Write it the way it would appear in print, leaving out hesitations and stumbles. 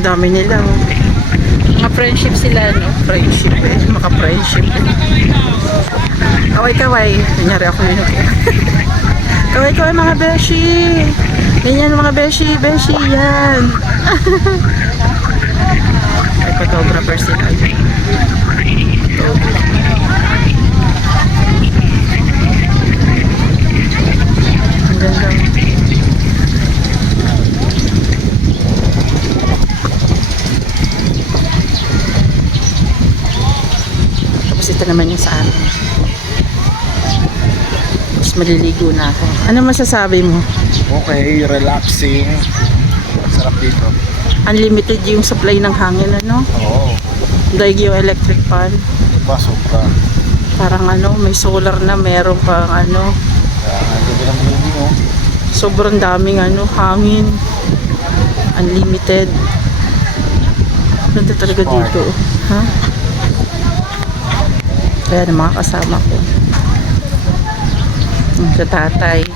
Ang dami nila, oh. Mga friendship sila, no? Friendship, eh. Maka-friendship. Kaway-kaway. Kunyari ako yun. Kaway-kaway mga beshi. Ganyan mga beshi. Beshi, yan. May photographer sila. Ang ganda. Tapos ito naman yung sa amin. Tapos maliligo na ako. Ano masasabi mo? Okay, relaxing. Sarap dito. Unlimited yung supply ng hangin, ano? Oo. Daig yung electric fan. Diba, sobra. Parang ano, may solar na, meron pang ano. Gabi ng building, oh. Sobrang daming ano, hangin. Unlimited. Ganda talaga dito. Ha? Kaya ng mga kasama ko. Sa tatay.